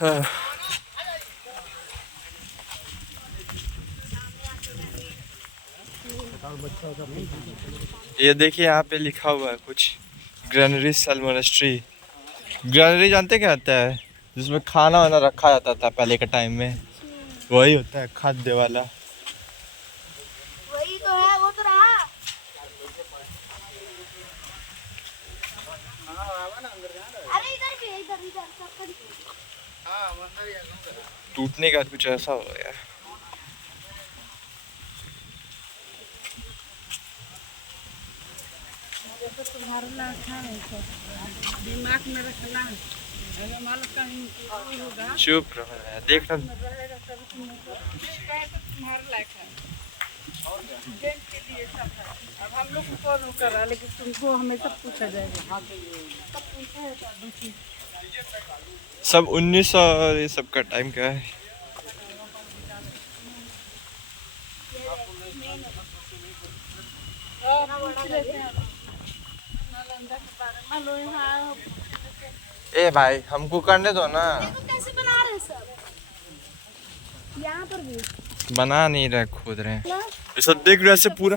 हाँ। ये देखिए यहाँ पे लिखा हुआ है कुछ, ग्रैनरी सेल मोनेस्ट्री। ग्रैनरी जानते क्या होता है? जिसमें खाना वाना रखा जाता था पहले के टाइम में, वही होता है खाद्य वाला। वही तो है, वो तो रहा। अरे इधर भी, इधर इधर सब खड़ी। टूटने का कुछ ऐसा हो गया। दिमाग में रखना है, चुप रहो यार, देखना। तुम्हारे लायक है जेंट्स के लिए सब है। अब हम लोग को कौन कर रहा है, लेकिन तुमको हमेशा पूछा जाएगा। सब 1900 ये सब का टाइम का है। ए भाई हमको करने दो ना। देखो कैसे बना रहे हैं सब। यहाँ पर भी बना नहीं रहे, खोद रहे हैं। ये सब देख रहे ऐसे पूरा,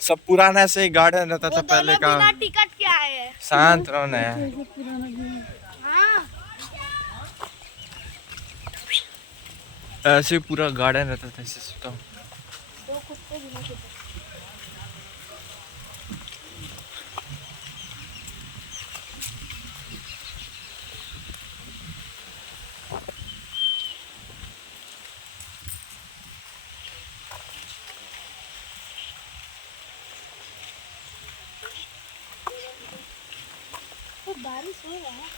सब पुराना ऐसे गार्डन रहता था पहले का। बिना टिकट के आए हैं। शांत रहो ना यार। हाँ। ऐसे पूरा गार्डन रहता था ऐसे तो। दो कुत्ते भी नहीं थे। तो बारिश हो रहा है।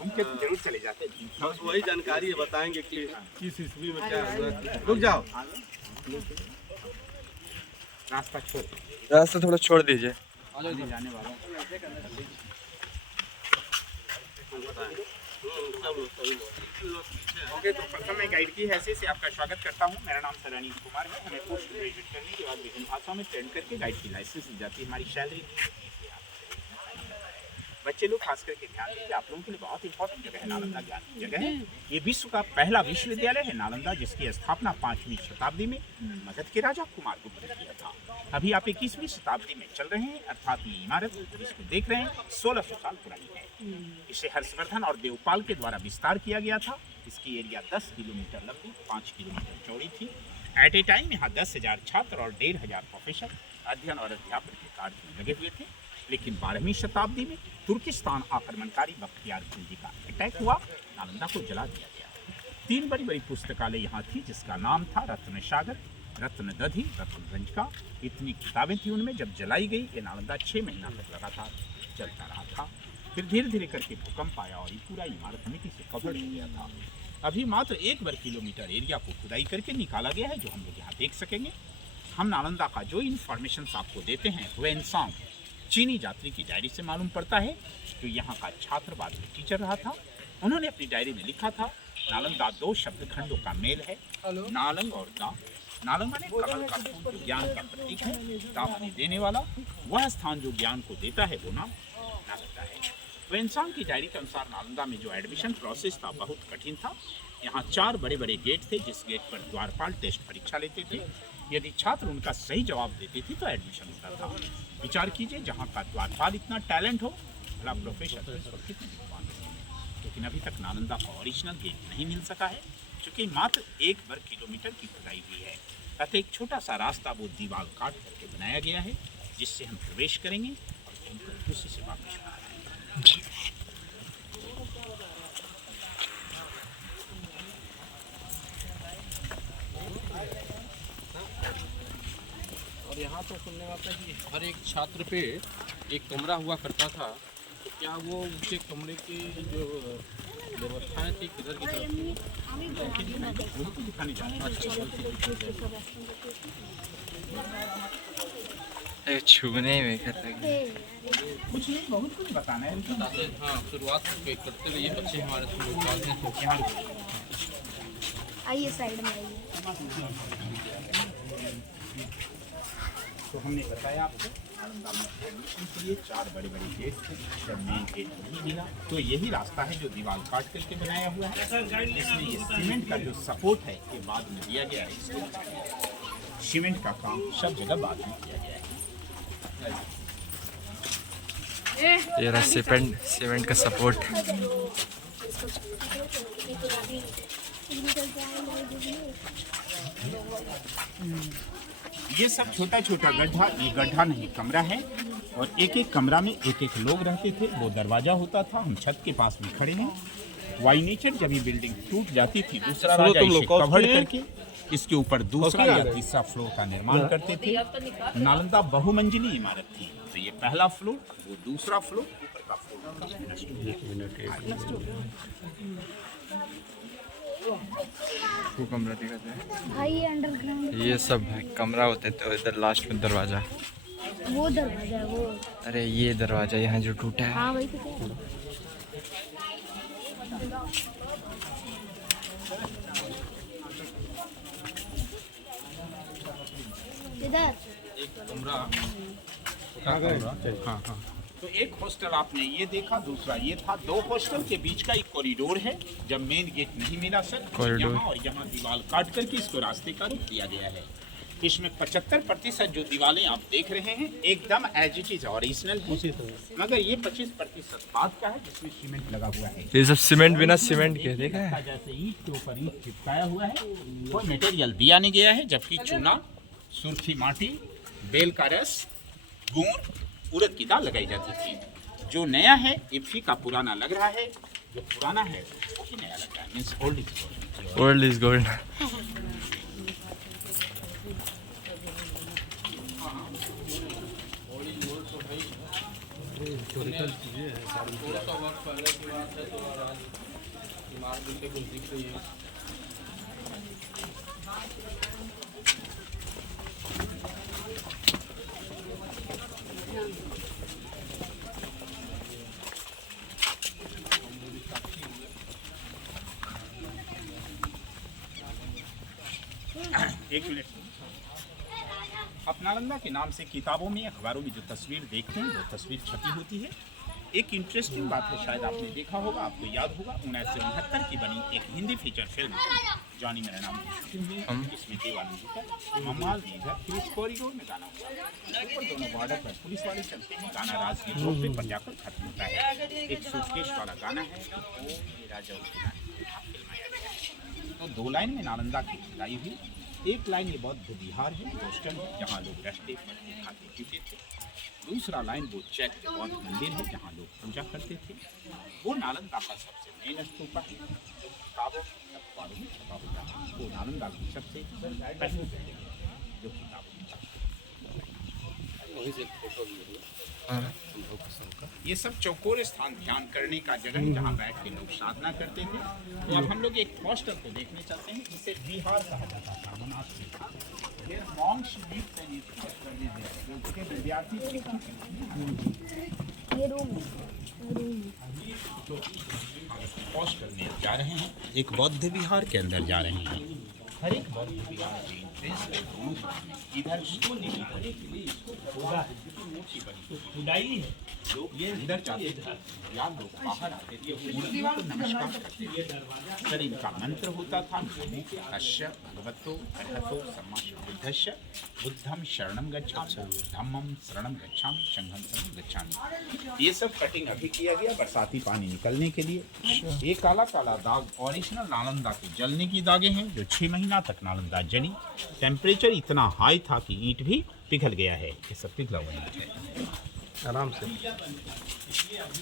उनके तो जरूर चले जाते हैं। बस वही जानकारी बताएंगे कि किस ईस्वी में क्या हुआ। रुक जाओ, रास्ता छोड़, रास्ता थोड़ा छोड़ दीजिए। जाने वाला। ओके, तो प्रथम मैं गाइड की हैसियत से आपका स्वागत करता हूं। मेरा नाम सर अनिल कुमार है। हमें पोस्ट ग्रेजुएट करने के बाद विभिन्न भाषाओं में ट्रेन करके गाइड की लाइसेंस दी जाती है। हमारी सैलरी बच्चे लोग खास करके ध्यान दीजिए, आप लोगों के लिए बहुत इंपॉर्टेंट जगह है नालंदा, ज्ञान की जगह है। ये विश्व का पहला विश्वविद्यालय है नालंदा, जिसकी स्थापना 5वीं शताब्दी में मगध के राजा कुमार गुप्त ने किया था। अभी आप 21वीं शताब्दी में चल रहे हैं, अर्थात ये इमारत जिसको देख रहे हैं 1600 साल पुरानी है। इसे हर्षवर्धन और देवपाल के द्वारा विस्तार किया गया था। इसकी एरिया 10 किलोमीटर लंबी, 5 किलोमीटर चौड़ी थी। एट ए टाइम यहाँ 10,000 छात्र और 1,500 प्रोफेसर अध्ययन और अध्यापन के कार्य में लगे हुए थे। लेकिन 12वीं शताब्दी में तुर्किस्तान आक्रमणकारी बख्तियार खिलजी का अटैक हुआ, नालंदा को जला दिया गया। 3 बड़ी बड़ी पुस्तकालय यहाँ थी, जिसका नाम था रत्न सागर, रत्न दधि, रत्न रंजका। इतनी किताबें थी उनमें। जब जलाई गई ये नालंदा 6 महीना तक लगातार चलता रहा था। फिर धीरे धीरे करके भूकंप आया और ये पूरा इमारत मिट्टी से कवर हो गया था। अभी मात्र 1 वर्ग किलोमीटर एरिया को खुदाई करके निकाला गया है, जो हम लोग यहाँ देख सकेंगे। हम नालंदा का जो इन्फॉर्मेशन आपको देते हैं वेनसांग चीनी यात्री की डायरी से मालूम पड़ता है, जो यहाँ का छात्र बाद में टीचर रहा था। उन्होंने अपनी डायरी में लिखा था, नालंदा 2 शब्द खंडों का मेल है, नालंग और दा। नालंग माने कमल का फूल, जो ज्ञान का प्रतीक है। दा माने देने वाला। वह स्थान जो ज्ञान को देता है वो नाम नालंदा है। वेनसांग की डायरी के अनुसार नालंदा में जो एडमिशन प्रोसेस था बहुत कठिन था। यहाँ 4 बड़े बड़े गेट थे, जिस गेट पर द्वारपाल टेस्ट परीक्षा लेते थे। यदि छात्र उनका सही जवाब देते थे तो एडमिशन होता था। विचार कीजिए, जहाँ का द्वारपाल इतना टैलेंट हो, भला प्रोफेसर कितने विद्वान होंगे। लेकिन अभी तक नालंदा का ओरिजिनल गेट नहीं मिल सका है, क्योंकि मात्र 1 वर्ग किलोमीटर की खुदाई हुई है। अतः एक छोटा सा रास्ता वो दीवार काट करके बनाया गया है, जिससे हम प्रवेश करेंगे और उसी से वापस आएंगे। और यहाँ तो सुनने में आता है कि हर एक छात्र पे एक कमरा हुआ करता था, तो क्या वो उनके कमरे की जो व्यवस्थाएं थी किधर की तरफ दिखानी छूने में कर लगे कुछ नहीं, बहुत कुछ बताना है। हाँ, शुरुआत करते हुए ये बच्चे हमारे आइए साइड में आइए। तो हमने बताया आपको नालंदा में एडमिशन के लिए 4 बड़े बड़े गेट थे। जब मेन गेट नहीं मिला तो यही रास्ता है जो दीवार काट करके बनाया हुआ है। इसमें ये सीमेंट का जो सपोर्ट है ये बाद में दिया गया है। इसको सीमेंट का काम सब जगह बाद में किया गया है। ये रहा सीमेंट का सपोर्ट। ये सब छोटा छोटा गड्ढा, ये गड्ढा नहीं कमरा है और एक एक कमरा में एक एक लोग रहते थे। वो दरवाजा होता था। हम छत के पास में खड़े हैं। वाई नेचर जब ये बिल्डिंग टूट जाती थी दूसरा राजा इसे कवर करके इसके ऊपर दूसरा या तीसरा फ्लोर का निर्माण करते थे। नालंदा बहुमंजिली इमारत थी। तो ये पहला फ्लोर, वो दूसरा फ्लोर, ऊपर का वो कमरा दिखाते हैं। भाई ये अंडरग्राउंड ये सब है कमरा होते थे। इधर लास्ट में दरवाजा। वो दरवाजा है वो। अरे ये दरवाजा यहाँ जो टूटा है। हाँ वही तो कह रहा हूँ। इधर कमरा तो एक हॉस्टल आपने ये देखा, दूसरा ये था। 2 हॉस्टल के बीच का एक कॉरिडोर है। जब मेन गेट नहीं मिला सर, कॉरिडोर। यहाँ और यहाँ दीवार काट करके इसको रास्ते का रूप दिया गया है। इसमें 75% जो दीवारें आप देख रहे हैं एकदम एज इट इज ओरिजिनल है, मगर ये 25% बात का है जिसमें सीमेंट लगा हुआ है। ये सब सीमेंट बिना सीमेंट के देखा है। जैसे ईंट के ऊपर ईंट चिपकाया हुआ है, कोई मटेरियल दिया नहीं गया है। जबकि चूना, सुरखी माटी, बेल का रस, गुड़, उड़द की दाल लगाई जाती थी। जो नया है ये फीका पुराना लग रहा है, जो पुराना है वो ही नया लग रहा है। Means old is gold. Old is gold. थोड़ा सा वक्त पहले की बात है तो आज इमारत बिल्कुल कुछ दिख रही है। एक मिनट। आप नालंदा के नाम से किताबों में, अखबारों में जो तस्वीर देखते हैं वो तस्वीर छपी होती है। एक इंटरेस्टिंग बात है, शायद आपने देखा होगा, आपको याद होगा, 1969 की बनी एक हिंदी फीचर फिल्म जॉनी मेरा नाम की शूटिंग हुई। इसमें देवानंद का ममाल जी है। फिर इस कॉरिडोर में गाना हुआ। ऊपर दोनों बॉर्डर पर पुलिस वाले चलते हैं। गाना राजगीर रोड पे पर जाकर खत्म होता है। एक सूटकेस वाला गाना है, वो ये राजा उसकी रानी फिल्माया गया है। तो 2 लाइन में नालंदा की खिलाई हुई। एक लाइन ये बौद्ध विहार है, हॉस्टल है, जहाँ लोग रहते पढ़ते खाते पीते थे। दूसरा लाइन वो चैत्य बौद्ध मंदिर है, जहाँ लोग पूजा करते थे। वो नालंदा का सबसे मेन स्तूपा है, जो किताबों अखबारों में छपा होता है। वो नालंदा की सबसे पहली बिल्डिंग है जो किताबों में छपा। वहीं से एक फोटो भी है। ये सब चौकोर स्थान ध्यान करने का जगह है, जहाँ बैठ के लोग साधना करते थे। तो अब हम लोग एक हॉस्टल को देखने चलते हैं, जिसे बिहार कहा जाता था। विद्यार्थी ये रूम तो हॉस्टल में जा रहे हैं, एक बौद्ध विहार के अंदर जा रहे हैं। हर एक बौद्ध विहार के एंट्रेंस पे दोनों इधर इसको नहीं करने के लिए इसको खोदा है, क्योंकि मोटी बनी खुदाई है। लोग ये अंदर जाते थे या लोग बाहर आते थे, मूर्तियों को नमस्कार करते थे। सर इनका मंत्र होता था, नमो तस्य भगवतो अर्हतो सम्मा बुद्धस्य बुद्धम शरणम गच्छामि धम्मम शरणम गच्छामि संघम शरणम गच्छामि। ये सब कटिंग अभी किया गया बरसाती पानी निकलने के लिए। ये काला काला दाग ओरिजिनल नालंदा के जलने की दागे हैं, जो 6 महीना तक नालंदा जली। टेम्परेचर इतना हाई था कि ईंट भी पिघल गया है। ये सब पिघला हुआ ईंट है। आराम से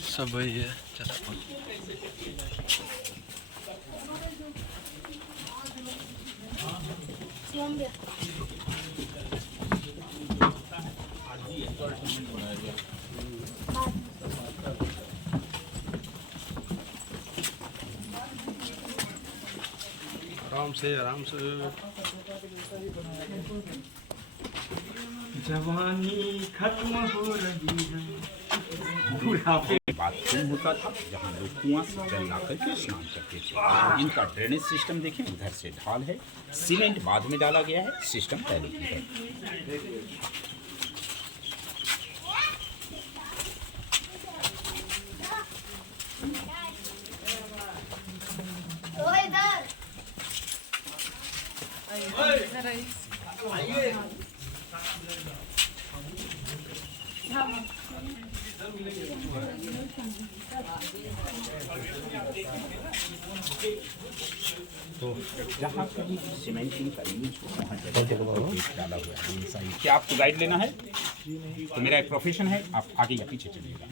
सब वही है। आराम से आराम से। जवानी खत्म हो रही है, बुढ़ापे बाथरूम होता था जहाँ लोग कुआं से जल ला करके स्नान करते थे। इनका ड्रेनेज सिस्टम देखें, उधर से ढाल है, सीमेंट बाद में डाला गया है, सिस्टम पहले की है। तो इधर तो जहाँ कभी भी सीमेंटिंग का यूज हो वहाँ जगह गेट डाला हुआ है इनसाइड। क्या आपको गाइड लेना है? तो मेरा एक प्रोफेशन है, आप आगे या पीछे चलिएगा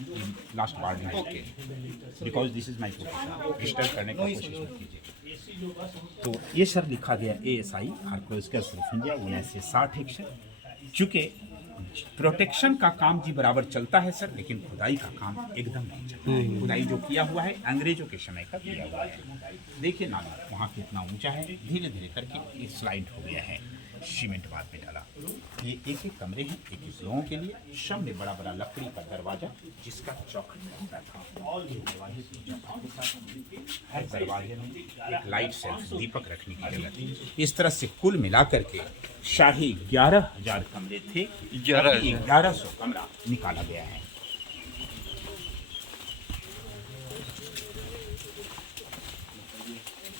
लास्ट पार्ट में, okay, because this is my profession, disturb करने का कोशिश मत कीजिए। तो ये सर लिखा गया ASI archaeological survey of India 1960 action. चूँकि प्रोटेक्शन का काम जी बराबर चलता है सर, लेकिन खुदाई का काम एकदम नहीं चलता है। खुदाई जो किया हुआ है अंग्रेजों के समय का किया हुआ है। देखिए नाला वहाँ कितना ऊंचा है, धीरे धीरे करके ये स्लाइड हो गया है, सीमेंट बाद में डाला। ये एक एक कमरे हैं, एक एक लोगों के लिए। सामने बड़ा बड़ा लकड़ी का दरवाजा जिसका चौखट रहता था, और ये दरवाजे से चौखट होता था। हर दरवाजे में एक लाइट सेल्फ दीपक रखने की जगह थी। इस तरह से कुल मिलाकर के 11,500 कमरे थे, 1100 कमरा निकाला गया है।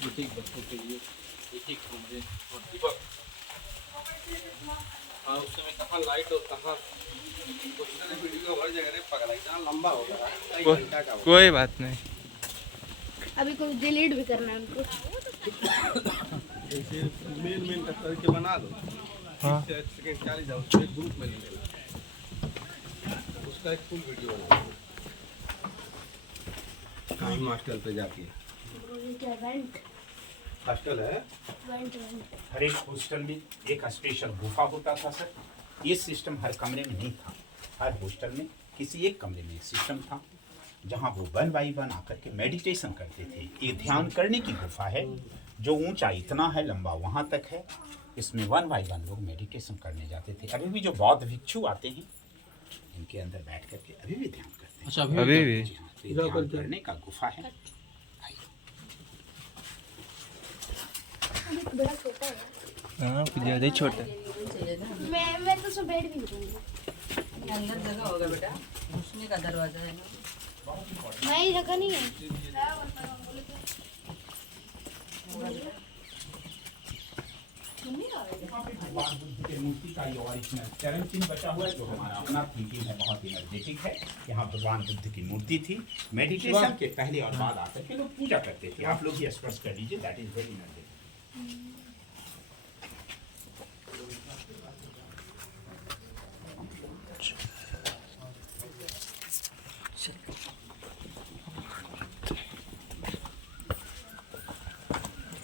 प्रत्येक बच्चों के लिए एक एक कमरे और दीपक। हाँ, उस समय कहाँ लाइट और कहाँ वीडियो हर जगह रे पकड़ा, इतना लंबा हो गया है, कई घंटा का। कोई बात नहीं, अभी कुछ डिलीट भी करना है हमको। ऐसे मेन का करके बना दो। हाँ। सेकंड 40 जाओ, एक ग्रुप में ले लेना, उसका एक फुल वीडियो बना दो। कहीं मास्टर पे जाके क्या वेंट हॉस्टल है। वेंट हर एक हॉस्टल में एक स्पेशल गुफा होता था सर। ये सिस्टम हर कमरे में नहीं था, हर हॉस्टल में किसी एक कमरे में एक सिस्टम था जहाँ वो 1 बाई 1 आकर के मेडिटेशन करते थे। ये ध्यान करने की गुफा है, जो ऊंचा इतना है, लंबा वहाँ तक है। इसमें 1 बाई 1 लोग मेडिटेशन करने जाते थे। अभी भी जो बौद्ध भिक्षु आते हैं, इनके अंदर बैठ करके अभी भी ध्यान करते हैं। अच्छा, अभी भी जी हाँ, तो ये ध्यान करने का गुफा है। बड़ा छोटा है। हाँ, कुछ ज़्यादा ही छोटा है। मैं तो उसमें बैठ भी नहीं दूंगी। अंदर जगह होगा बेटा, घुसने का दरवाजा है ना। मैं ही जगह नहीं है। बुद्ध के मूर्ति का ये ओरिजिनल चरण चिन्ह बचा हुआ है, जो हमारा अपना थीम है, बहुत एनर्जेटिक है। यहाँ भगवान बुद्ध की मूर्ति थी। मेडिटेशन के पहले और बाद आकर के लोग पूजा करते थे। आप लोग ये स्पर्श कर लीजिए, दैट इज वेरी एनर्जेटिक।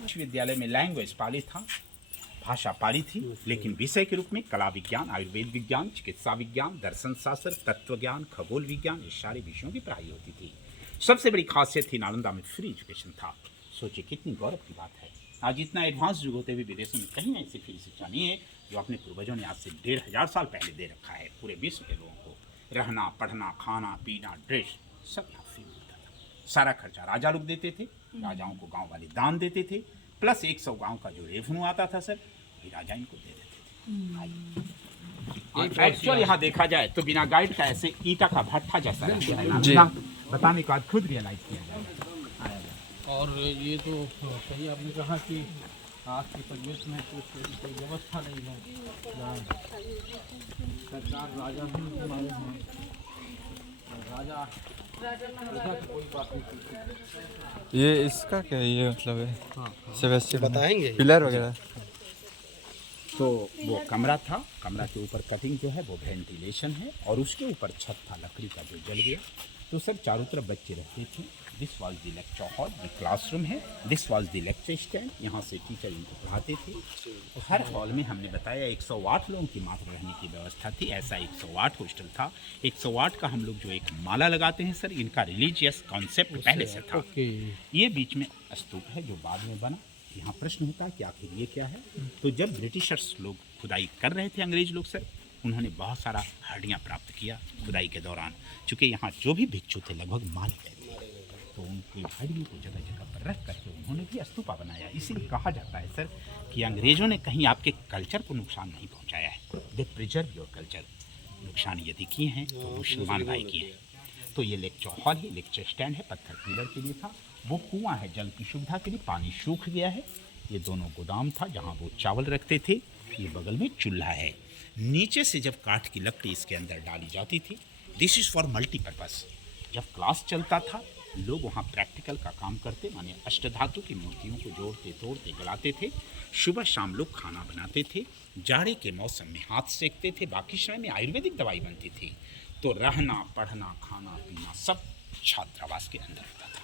विश्वविद्यालय में लैंग्वेज पाली था, भाषा पाली थी, लेकिन विषय के रूप में कला विज्ञान, आयुर्वेद विज्ञान, चिकित्सा विज्ञान, दर्शन शास्त्र, तत्व ज्ञान, खगोल विज्ञान, ये सारे विषयों की पढ़ाई होती थी। सबसे बड़ी खासियत थी नालंदा में फ्री एजुकेशन था। सोचिए कितनी गौरव की बात है। आज इतना एडवांस युग होते हुए विदेशों में कहीं ऐसी फ्री शिक्षा नहीं है जो अपने पूर्वजों ने आज से 1500 साल पहले दे रखा है। पूरे विश्व के लोगों को रहना, पढ़ना, खाना, पीना, ड्रेस सब फ्री मिलता था। सारा खर्चा राजा लोग देते थे, राजाओं को गाँव वाले दान देते थे, प्लस 100 गाँव का जो रेवन्यू आता था सर, ये राजा इनको दे देते थे। एक्चुअल यहाँ देखा जाए तो बिना गाइड का ऐसे ईटा का भट्ठा जैसा जी। बताने के बाद खुद रियलाइज किया जाएगा। और ये तो सही आपने कहा कि आज के परिवेश में कोई व्यवस्था नहीं है, जहाँ सरकार राजा ही हमारे हैं, राजा की कोई बात नहीं करती। ये इसका क्या है? ये मतलब है हाँ, व्यवस्थित बताएंगे पिलर वगैरह। तो वो कमरा था, कमरा के ऊपर कटिंग जो है वो वेंटिलेशन है, और उसके ऊपर छत था लकड़ी का जो जल गया। तो सब चारों तरफ बच्चे रहते थे। This was the lecture hall, ये क्लासरूम है। This was the lecture stand, यहाँ से टीचर इनको पढ़ाते थे। तो हर हॉल में हमने बताया 108 लोगों की मात्र रहने की व्यवस्था थी। ऐसा 108 हॉस्टल था। 108 का हम लोग जो एक माला लगाते हैं सर, इनका रिलीजियस कॉन्सेप्ट पहले से था। ये बीच में स्तूप है जो बाद में बना। यहाँ प्रश्न होता है कि आखिर ये क्या है। तो जब ब्रिटिशर्स लोग खुदाई कर रहे थे, अंग्रेज लोग सर, उन्होंने बहुत सारा हड्डियाँ प्राप्त किया खुदाई के दौरान। चूँकि यहाँ जो भी भिक्षु थे लगभग मारे गए थे, तो उनकी हड्डियों को जगह जगह पर रख करके उन्होंने भी स्तूपा बनाया। इसीलिए कहा जाता है सर कि अंग्रेज़ों ने कहीं आपके कल्चर को नुकसान नहीं पहुँचाया है। दे प्रिजर्व योर कल्चर। नुकसान यदि किए हैं तो मुसलमान भाई किए हैं। तो ये लेक्चर हॉल है, लेक्चर स्टैंड है, पत्थर पिलर के लिए था। वो कुआं है जल की सुविधा के लिए, पानी सूख गया है। ये दोनों गोदाम था जहाँ वो चावल रखते थे। ये बगल में चूल्हा है। नीचे से जब काठ की लकड़ी इसके अंदर डाली जाती थी, दिस इज़ फॉर मल्टीपर्पज़। जब क्लास चलता था लोग वहाँ प्रैक्टिकल का काम करते, माने अष्टधातु की मूर्तियों को जोड़ते तोड़ते गलाते थे। सुबह शाम लोग खाना बनाते थे, जाड़े के मौसम में हाथ सेकते थे, बाकी समय में आयुर्वेदिक दवाई बनती थी। तो रहना पढ़ना खाना पीना सब छात्रावास के अंदर होता था।